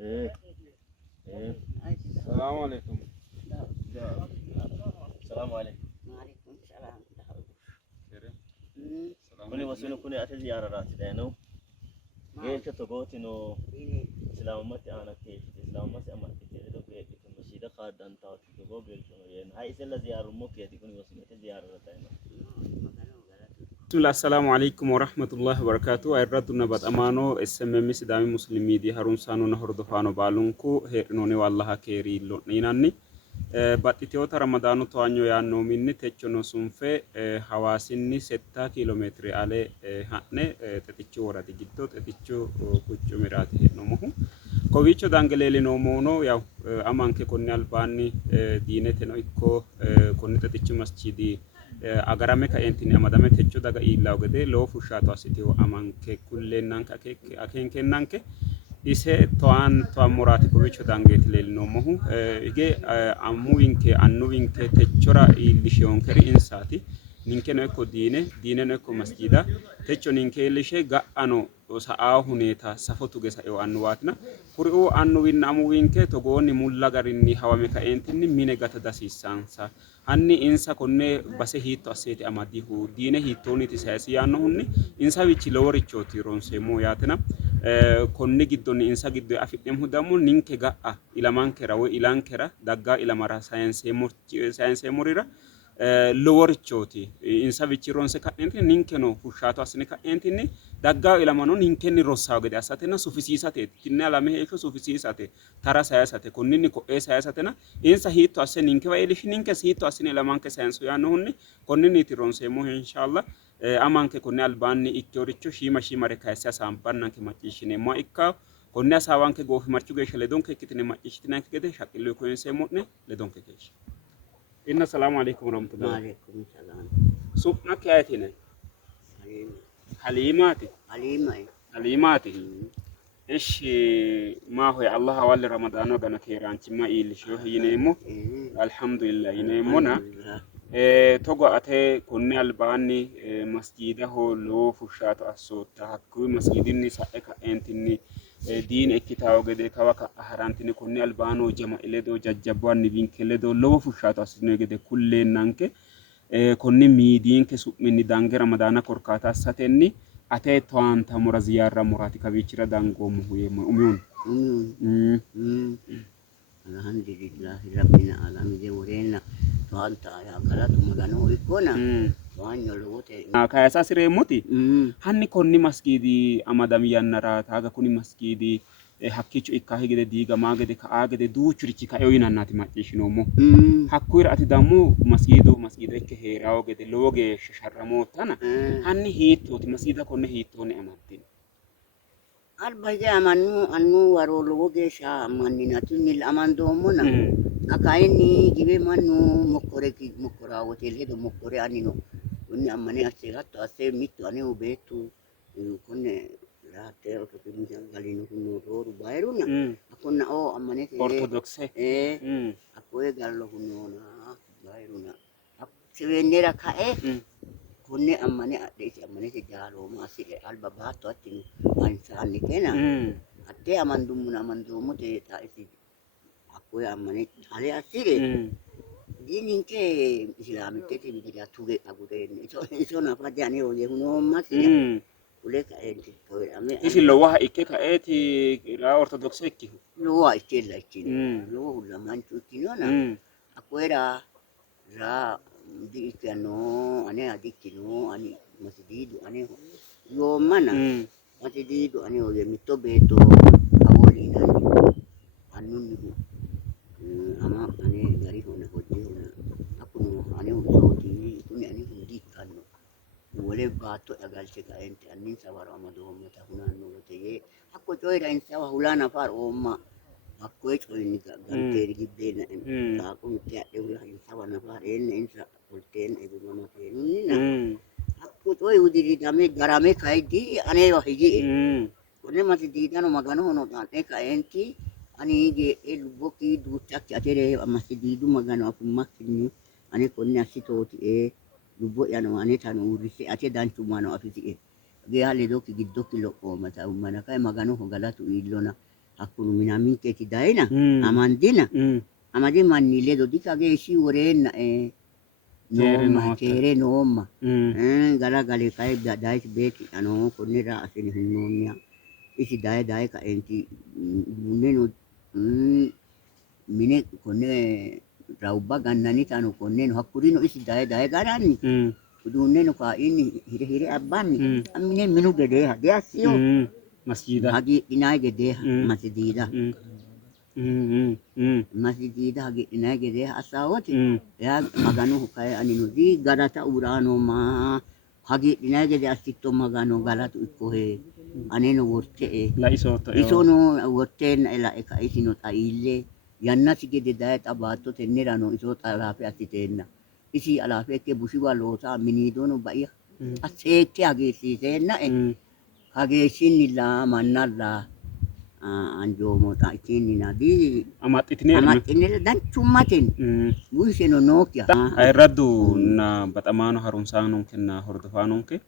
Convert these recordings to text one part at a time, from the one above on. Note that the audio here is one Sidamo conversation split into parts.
إيه إيه. السلام عليكم. السلام عليكم. وعليكم السلام. كريم. السلام كوني عليكم. وسيلو كوني أتى زيارة راتي دينو. جيل تتوقعت إنه إسلام ما أنا كيف إسلام ما أما كتير ده بيجي في المسجد خاد أنت تتوقع جيل كونو ين هاي إسلا زيارة مو كيا كوني وسيلة زيارة راتينا. بسم الله السلام عليكم ورحمة الله وبركاته. أيرد النبات أمانو اسمه سدامي مسلمي دي هارون سانو نهر دفانو بالونكو هيرنوني والله كيري لونيناني. Baxxiteewota Ramadaanu to'annoo yaannoo minni techono sunfe hawaasinni 7 kiiloomeetiri alee ha'ne xexichu woradi giddo xexichu kuccu miraati hee'noommohu. Kowiicho dangeleelinoommono yaw amanke konni albaanni diineteno ikko konni xexichu masjidi agarame kaeentinni amadame techo daga iillaw gede lowo fushshaato assiteewo amanke kulleennanke akeekennanke ise to'an muraati kowiicho dangeeti leelinoommohu ige ammuwinke annuwinke techora iillishewoonkeri insaati ninkeno ikko diineno ikko masjida techo ninke iillishe ga'ano sa'aa huneeta safotu ge saewo annuwaatina kuri'uu annuwinna amuwinke togoonni mulla garinni hawame kaeentinni mine gata dasiissaansa hanni insa konne base hiitto asseeti amadihu diine hiittoonniti sayisi yaannohunni insawichi loworichooti ronseemmo yaatina konni giddonni insa giddo afi'neemmohu dammo ninke ga'a ilamankera woy ilankera daggaa ilamara sayinseemmorira loworichooti insawichi ronse ka'neentinni ninkeno fushshaato assine ka'neentinni daggaa ilamano ninkenni rossawo gede assatenna sufisiisateeti tinne alame heeshsho sufisiisate tara sayisate konninni ko'ee sayisatena insa hiitto asse ninkewa iilishi ninkes hiitto assine ilamanke sayinso yaannohunni konninniiti ronseemmohu inshallah amanke konne albaanni ikkeworicho shiimare kayisse hasaambannanke macciishshineemmoha ikka konne hasaawanke goofimarchu geeshsha ledonke ikkitine macciishshitinanke gede shaqqilloy koyinseemmo'ne ledonke geeshsha. Inna salaamu alaikum warahmatullahi. وعليكم السلام. Su'ma kee ayetine? Haliimaati. Haliimaati. Ishi maahoy Allah hawalle Ramadaano gana keeraanchimma iillisheyo yineemmo alhamdulillah yineemmona togo ate konne albaanni masjiidaho lowo fushshaato assootta hakkuyi masjiidinni sa'e ka'eentinni diine ikkitawo gede kawa ka'a harantine konne albaanoo jama'i ledo jajjabbu anniwinke ledo lowo fushshaato assitinoy gede kulleennanke konni miidiinke su'minni dange Ramadaana korkaata assatenni ate towaantamora ziyaarrammoraati kawiichira dangoommohu yeemmo umihun. Alhamdulillah rabbil alamin wurena toanta ya galatu magano ikona toanyo lowote kayasa asireemmoti hanni konni masgiidi amadami yannara taaga kuni masgiidi hakkicho ikkahi gede diigamaa gede ka'aa gede duuchurichi kaeo yinannaati macciishshinoommo hakkuyira ati dammo masgiida ikke heerawo gede lowo geeshsha sharramoottana hanni hiittooti masgiida konne hiittoonni amaddini albaje anu waro lowo geeshsha manninati nil amandoomona akaini gibe mannu mokkorawote ledo mokkore anino kunni ammane asse hatto asse mittu ane ubeettu kunne latte ortodokse galino kunno dooru bayruna akonna o ammanete ortodokse akkoe gallo kunno na bayruna aksewenera kae kunne ammane addeeti ammanete jaalooma asire alba baatto attino ansaanni kena atte amandoomote taa'isi akkoe ammane ale asire dininke islaamitete bidira tuge agudenne iso nafa jane oye hunoomasi ule kaenti koyame isi lowaha ikke kaeeti ra ortodokse ikkihu lowa ikkella ikkino lowo hulla manchu ikkinona akkoera ra di ikkano ane adikkino ani masjidu ane yoomana masjidu ane oye mitto beetto awolinani annunnihu ama ane gari hona hojje hona akkuno ane hulooti kuni ane hundi ikkanno wole baatto agalche kaente anninsa waro amadoommota hunannowote yee hakko coyra insawa hulana far oomma hakkoe coyni ganteeri gibbeena saaqo mitte adhe hula insawa nafar enne insa fulteen egumama keenunnina hakko coy udiridame garame kaydi anewa hiji'e konne masjiidano maganohono xan'e kaenti ani ge'e lubboki duuchakki atere masjiidu magano afummakkinni ane konne assitooti lubbo'yano ane tano uurrisse ate danchumano afisi'e geha ledokki giddokki lophoomata ummana kae maganoho galatu iillona Akkunu minamin keeti daina amandina amade manile do dikage si worena noma kere noma gala gale kai dai beti ano konira asini hunnonya isi dai ka enti muneno mine konne rauba gannani tanu konne no hakurino isi dai garani udunne no ka ini hire abbanni amine minu gede ha dia sio masjida hagi inai gede masjida masjida hagi inai gede asawati ya maganu kay aninu di garata urano ma hagi inai gede asitto magano galatu ikohe aneno worte la isoto isono worte la eka isino taile yanna sigede dayat abato tennerano iso talafe atitenna isi alafe ke bushiwa lota minidono baiya asete hagi sisenna hage sinilla mannalla anjomo ta kinina di amatinere dan cummatin buiseno nokia ay raddu na batamano harunsanon kenna hordofanonke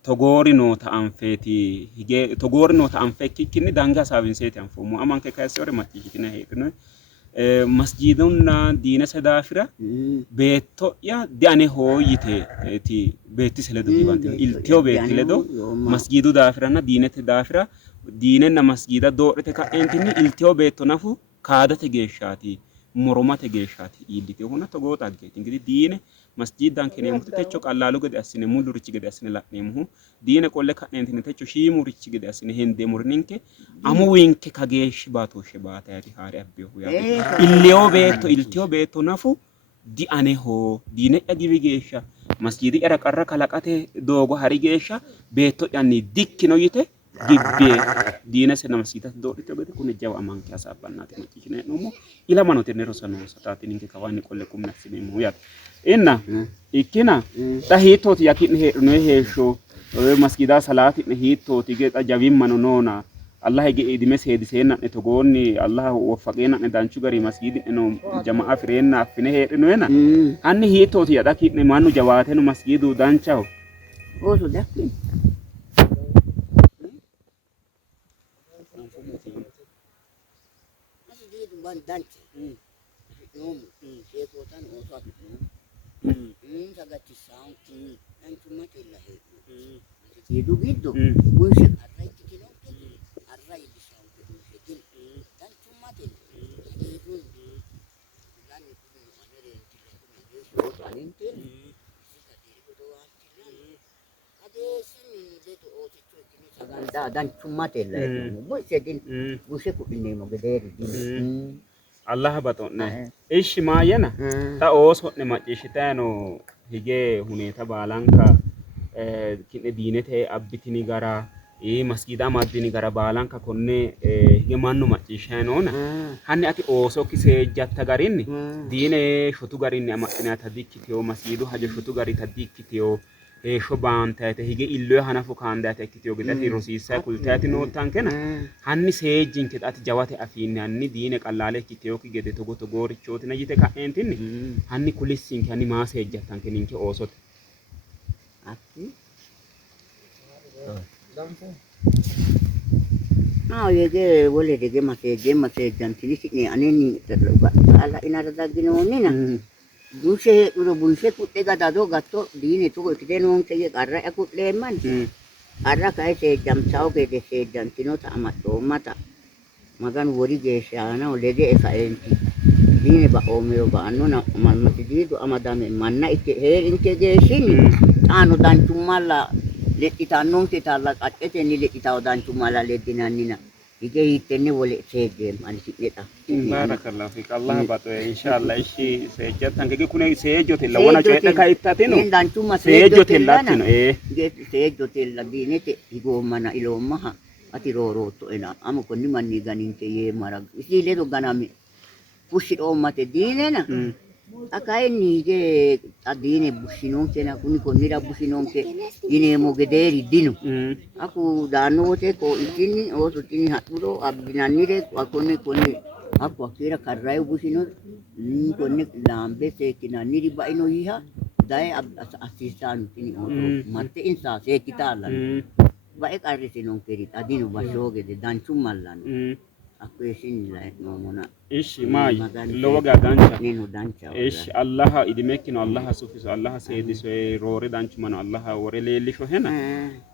togori no ta anfeti hige togori no ta anfekki kinni danga sabin seti anfomo amanke kaysore matti kina hedno masjidunna dina sadafira beetto ya diane hoyite ti beetti seledo dibanti ilteo beetti ledo masjidu dafirana dinete dafira dinenna masjida doorete ka entini ilteo beetto nafu kaadate geeshshati moromate geeshshati iillite hona togo xaggeeti ingidi diine masjidan keneemmo techo qallalu gede assine mullurichi gede assine la'neemmo diine qolle ka'neentini techo shiimurichi gede assine hendeemmo ninke amu winke kageeshshi baatooshshe baatayati haare abbeehu yaate ilteo beetto nafu di aneho diine giwi geeshsha masjidi era qarra kalaqate doogo hari geeshsha beetto yanni dikkino yite gibbe diine se namasita doodhite gede kun jawa amanke hasaabbannaati macciishine hee'noommo ilamano tenne rosano sataati ninke kawaanni qolle kumne assineemmo yaate inna ikkina ta hiittooti yaki'ne heedhunoe heeshsho masjida salaati'ne hiittooti ge xa jawimmano noona Allah hege idime seediseenna'ne togoonni Allah woffaqeenna'ne danchu gari masjidi'ne no jama'a fireenna affine heedhinoena hanni hiittooti yaxa ki'ne mannu jawaateno masjidu danchaho oso dakki danche nomu seko tan oso akno sagati saunti cuma tella hedo itu gitu buset arrai kilo arrai di saunti buset dan cuma tella itu lan itu manere tilla itu alentir sikati itu antilan ade sini deto oti chukini saganda dan cuma tella itu buset ku ini mo gederi Allah batone ishi maayana ta oosone macciishitayno hige huneta baalanka kinne diinete abbitini gara masjida maddini gara baalanka konne hige mannu macciishaynoona hanni ati ooso kiseejjatta garinni diine shotu garinni amaxxinata dikkitiyo masjidu hajo shotu gari ta dikkitiyo heeshsho baantayte hige illoyo hanafu kaandayte ikkitiyo gedati rosiissay kultayati noottankena hanni seejjinke ati jawate afiinni hanni diine qallaale ikkitiyoki gede togo togoorichootina yite ka'eentinni hanni kulissinke hanni maa seejjattanke ninke oosote yege wole dege masejjantini si'ne aneni ala inara dagginoonnina Bunse udah bunse kutte gada do gatto dini tu kita nong sege karra aku leman karra kai se jam sao ke de se jam tino ta amat do mata magan wori ge shana olede esa enti dini ba omeo ba anu na mati di do amadame manna ikke he inke ge sini anu dan tumala le kita nong kita la ate ni le kita dan tumala le dinanina ike hitenne wole sege mani siketa barakallahu fik Allah bato inshallah ishi sejjatan ge kune sejjote la wona coyta ka ittateno dan cuma sejjote latino ge sejjote la dinete igo mana ilomma ati roroto ena amo konni manni ganinte ye marag isi le do ganami pushit o mate dinena akai ni ge adine bushinon kena kuni konni ra bushinon ke ine mo gederi dinu aku dano te ko itini o sutini haturo abinanire akone konni aku akira karrai bushinon konni lambe se kinaniri baino iha dai asisan tini o mate insa se kita lan bae qarrisi non kerit adinu bashoge de danchum mallan akwesin la no mona ishi mai lowaga dancha nino dancha ishi Allah idimekino Allah sufiso Allah seediso roore danchumano Allah wore leelisho hena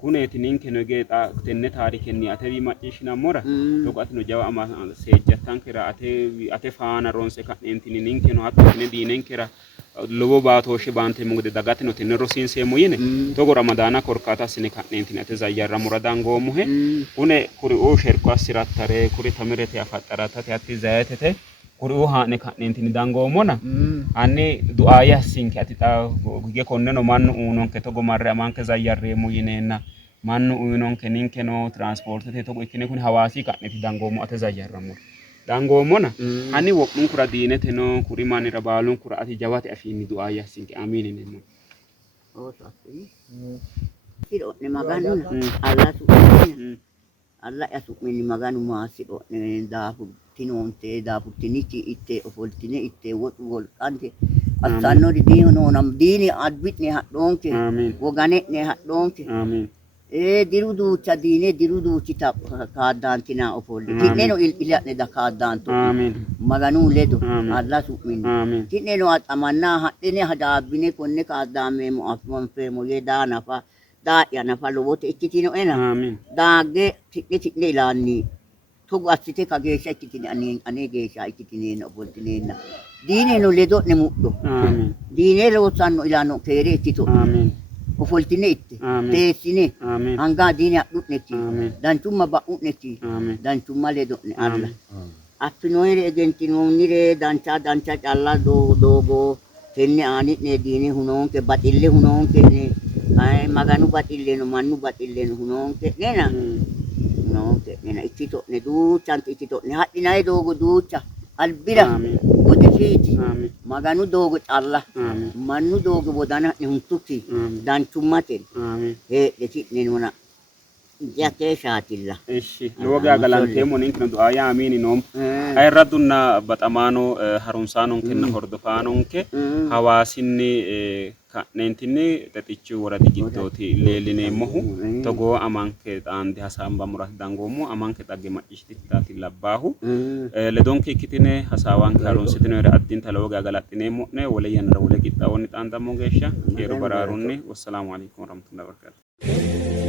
kuneeti ninkeno geeta tenne taarikenni atewi macciishina mora dogo atino jawa ama seejjatankera ate faana ronse ka'neentini ninkeno hattine diinenkera lowo baatooshshe baanteemmo gede dagatino tenne rosiinseemmo yine togo ramadana korkaata assine ka'neentini ate zayyarra mura dangoommohe kune kuri'uu sherko assirattare kuri tamirete afaxxaratate hatti zayitete kuri'uu haa'ne ka'neentini dangoommona hanni du'aayi assinke ati xa hige konneno mannu uunonke togo marre amanke zayyarreemmo yineenna mannu uunonke ninkeno transportete togo ikkine kuni hawaasi ka'neeti dangoommo ate zayyarrammo dangoomona hani wo'mun kura diinete no kuri manira baalun kura ati jawate afiinni du'aayi assinke amiin nemmo Siro ne maganu Allah subhanahu Allah ya subhanahu maganu ma siro ne dafu tinonte dafu tiniki itte ofoltine itte wol kante assanno di dino nam dini adbitne hadonke wogane ne hadonke amin dirudu chadine dirudu chita kadantina ofolli tineno ilatne da kadanto amin maganu ledo Allah subhanahu tineno atamanna hadine hadabine konne kadame mu afman femo yedana fa da yana fa lowote ikkitino ena amin daage tikne ilani togo assite kageesha ikkitine ane geesha ikkitine no boltinena dine no ledo ne muddo amin dine lo sanno ilano kere ikkito amin ofoltine itte teessine amin hanga dine adhutnetti amin danchumma ba'utnetti amin danchumma ledo ne alla affinoire egentinonire dancha calla dogo tenne ani ne dine hunonke batille hunonke ne ay maganu batille no mannu batille no hunonke nena hunonke nena ikkito ne duuchante ikkito ne hadhinae dogo duucha albira godifiti maganu dogo calla mannu dogo bodana ne huntuki danchummate le tinne nona jake shatilla ishi loga galantemo ninkino du'aayi amiin nom ay radunna batamano harunsanon kenna hordofanonke hawaasinni ka'neentinni xexichu woradi giddooti leelineemmohu togo amanke xaandi hasamba murat dangoommo amanke xagge macciishtittaati labbaahu ledonke ikkitine hasaawanke harunsitinoere addinta loga galaxineemmo ne wole yannara wole qixxaawonni xaandammo geeshsha keeru baraarunni wassalamu alaikum warahmatullahi wabarakatuh